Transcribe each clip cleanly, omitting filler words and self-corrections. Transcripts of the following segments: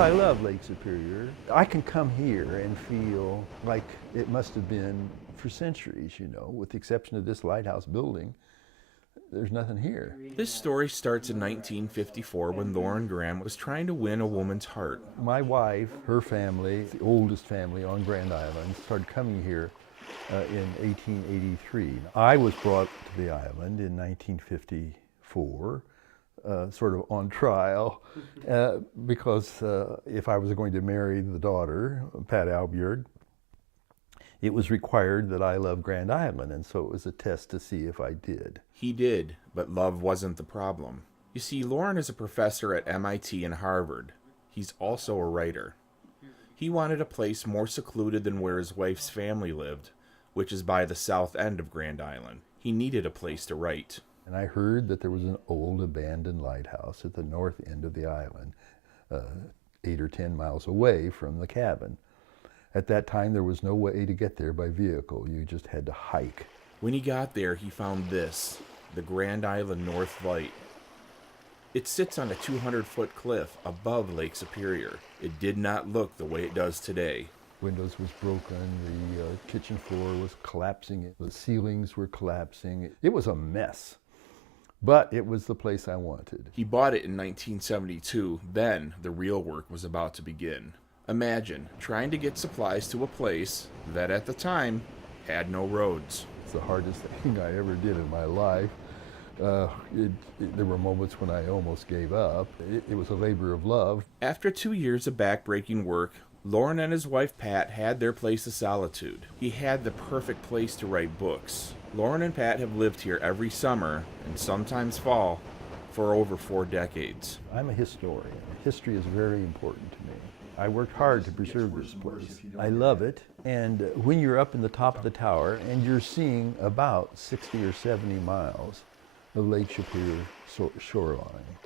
I love Lake Superior. I can come here and feel like it must have been for centuries, you know, with the exception of this lighthouse building. There's nothing here. This story starts in 1954 when Loren Graham was trying to win a woman's heart. My wife, her family, the oldest family on Grand Island, started coming here in 1883. I was brought to the island in 1954, sort of on trial, because if I was going to marry the daughter, Pat Albjerg, it was required that I love Grand Island, and so it was a test to see if I did. He did, but love wasn't the problem. You see, Loren is a professor at MIT and Harvard. He's also a writer. He wanted a place more secluded than where his wife's family lived, which is by the south end of Grand Island. He needed a place to write. And I heard that there was an old abandoned lighthouse at the north end of the island, 8 or 10 miles away from the cabin. At that time, there was no way to get there by vehicle. You just had to hike. When he got there, he found this, the Grand Island North Light. It sits on a 200-foot cliff above Lake Superior. It did not look the way it does today. Windows was broken, the kitchen floor was collapsing, the ceilings were collapsing. It was a mess, but it was the place I wanted. He bought it in 1972. Then the real work was about to begin. Imagine trying to get supplies to a place that at the time had no roads. It's the hardest thing I ever did in my life. There were moments when I almost gave up. It was a labor of love. After 2 years of backbreaking work, Loren and his wife Pat had their place of solitude. He had the perfect place to write books. Loren and Pat have lived here every summer, and sometimes fall, for over 4 decades. I'm a historian. History is very important to me. I worked hard to preserve this place. I love it, and when you're up in the top of the tower and you're seeing about 60 or 70 miles of Lake Superior shoreline,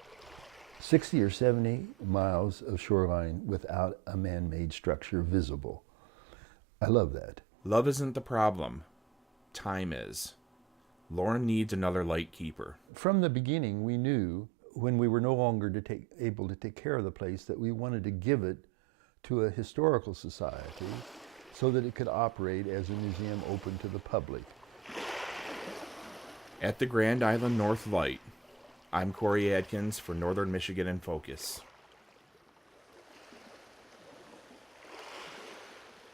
60 or 70 miles of shoreline without a man-made structure visible. I love that. Love isn't the problem. Time is. Loren needs another lightkeeper. From the beginning, we knew when we were no longer able to take care of the place that we wanted to give it to a historical society so that it could operate as a museum open to the public. At the Grand Island North Light, I'm Corey Adkins for Northern Michigan in Focus.